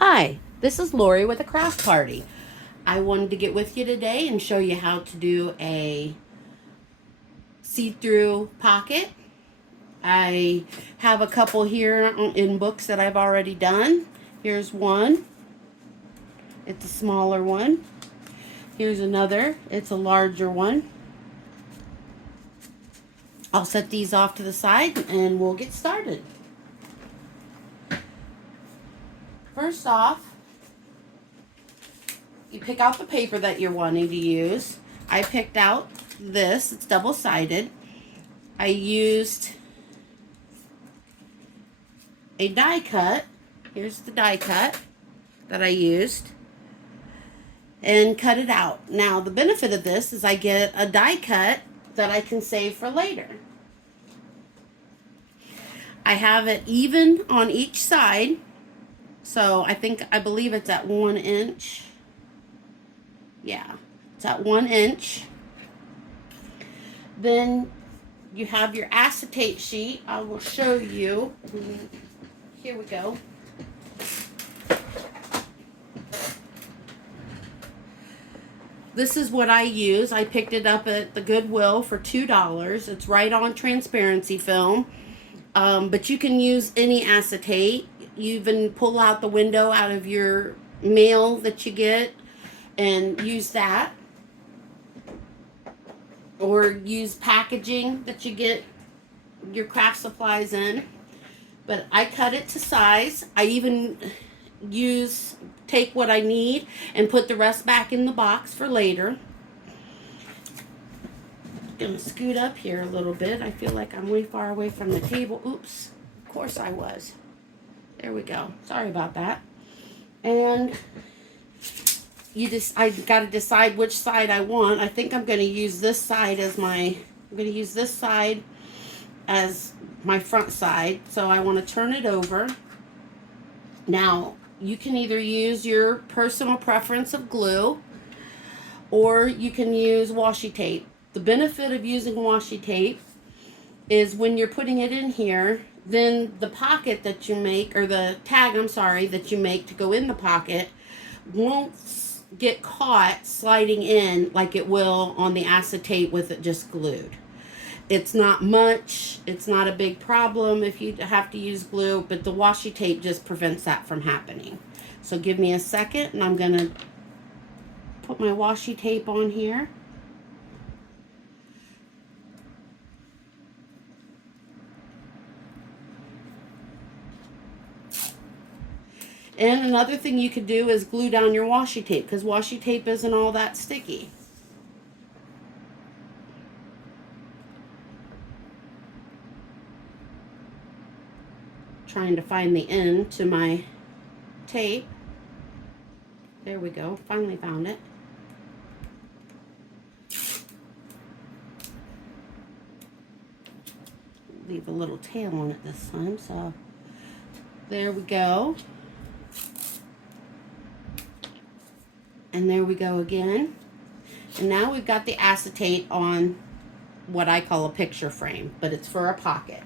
Hi, this is Lori with a craft party. I wanted to get with you today and show you how to do a see-through pocket. I have a couple here in books that I've already done. Here's one. It's a smaller one. Here's another. It's a larger one. I'll set these off to the side and we'll get started. First off, you pick out the paper that you're wanting to use. I picked out this. It's double-sided. I used a die cut. Here's the die cut that I used and cut it out. Now the benefit of this is I get a die cut that I can save for later. I have it even on each side, so I believe it's at 1 inch. Yeah, it's at 1 inch. Then you have your acetate sheet. I will show you. Here we go. This is what I use. I picked it up at the Goodwill for $2. It's right on transparency film. But you can use any acetate. You even pull out the window out of your mail that you get and use that. Or use packaging that you get your craft supplies in. But I cut it to size. I even take what I need and put the rest back in the box for later. Gonna scoot up here a little bit. I feel like I'm way far away from the table. Oops, of course I was. There we go. Sorry about that. And I got to decide which side I want. I think I'm going to use this side as my front side. So I want to turn it over. Now, you can either use your personal preference of glue or you can use washi tape. The benefit of using washi tape is when you're putting it in here, then the pocket that you make, or the tag, that you make to go in the pocket won't get caught sliding in like it will on the acetate with it just glued. It's not much. It's not a big problem if you have to use glue, but the washi tape just prevents that from happening. So give me a second and I'm going to put my washi tape on here. And another thing you could do is glue down your washi tape, because washi tape isn't all that sticky. Trying to find the end to my tape. There we go. Finally found it. Leave a little tail on it this time, so there we go. And there we go again. And now we've got the acetate on what I call a picture frame, but it's for a pocket.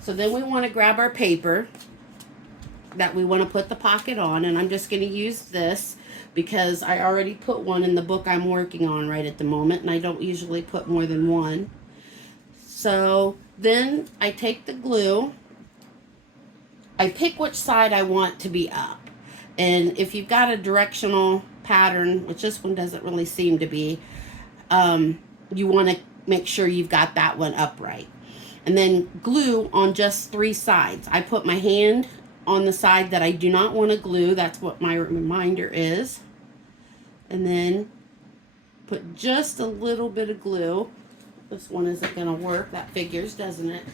So then we want to grab our paper that we want to put the pocket on, and I'm just going to use this because I already put one in the book I'm working on right at the moment, and I don't usually put more than one. So then I take the glue. I pick which side I want to be up. And if you've got a directional pattern, which this one doesn't really seem to be, you want to make sure you've got that one upright. And then glue on just 3 sides. I put my hand on the side that I do not want to glue. That's what my reminder is. And then put just a little bit of glue. This one isn't going to work. That figures, doesn't it?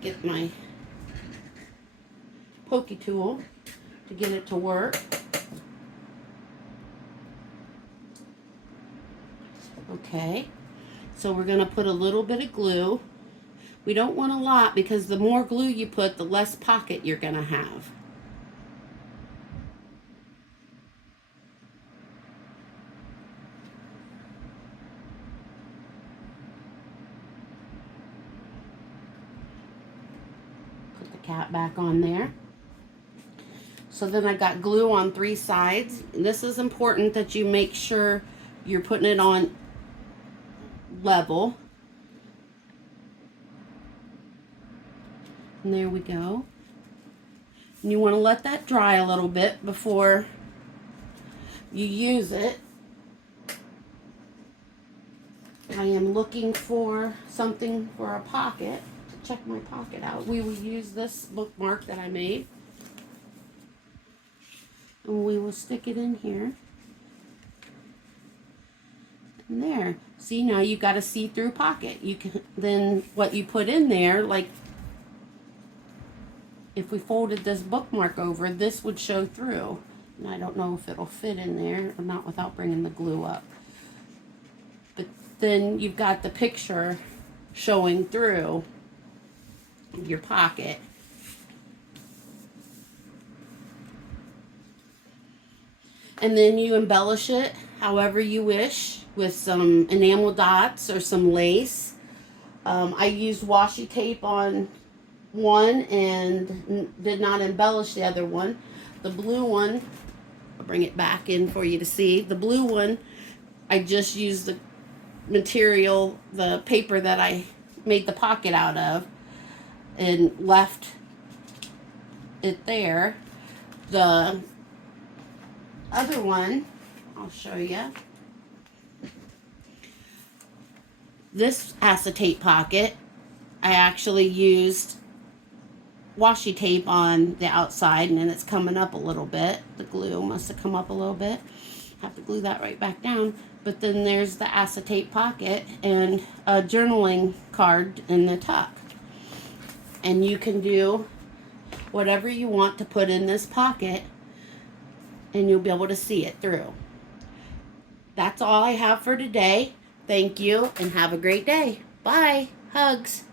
Get my pokey tool to get it to work. Okay, so we're going to put a little bit of glue. We don't want a lot because the more glue you put, the less pocket you're going to have. Put the cap back on there. So then I got glue on 3 sides. And this is important that you make sure you're putting it on level. And there we go. And you want to let that dry a little bit before you use it. I am looking for something for a pocket. To check my pocket out. We will use this bookmark that I made. And we will stick it in here. And there. See, now you got a see-through pocket. You can then what you put in there, like if we folded this bookmark over, this would show through. And I don't know if it'll fit in there or not without bringing the glue up. But then you've got the picture showing through your pocket. And then you embellish it however you wish with some enamel dots or some lace. I used washi tape on one and did not embellish the other one. The blue one, I'll bring it back in for you to see. The blue one, I just used the material, the paper that I made the pocket out of, and left it there. The other one, I'll show you. This acetate pocket, I actually used washi tape on the outside, and then it's coming up a little bit. The glue must have come up a little bit. Have to glue that right back down. But then there's the acetate pocket and a journaling card in the tuck. And you can do whatever you want to put in this pocket, and you'll be able to see it through. That's all I have for today. Thank you, and have a great day. Bye. Hugs.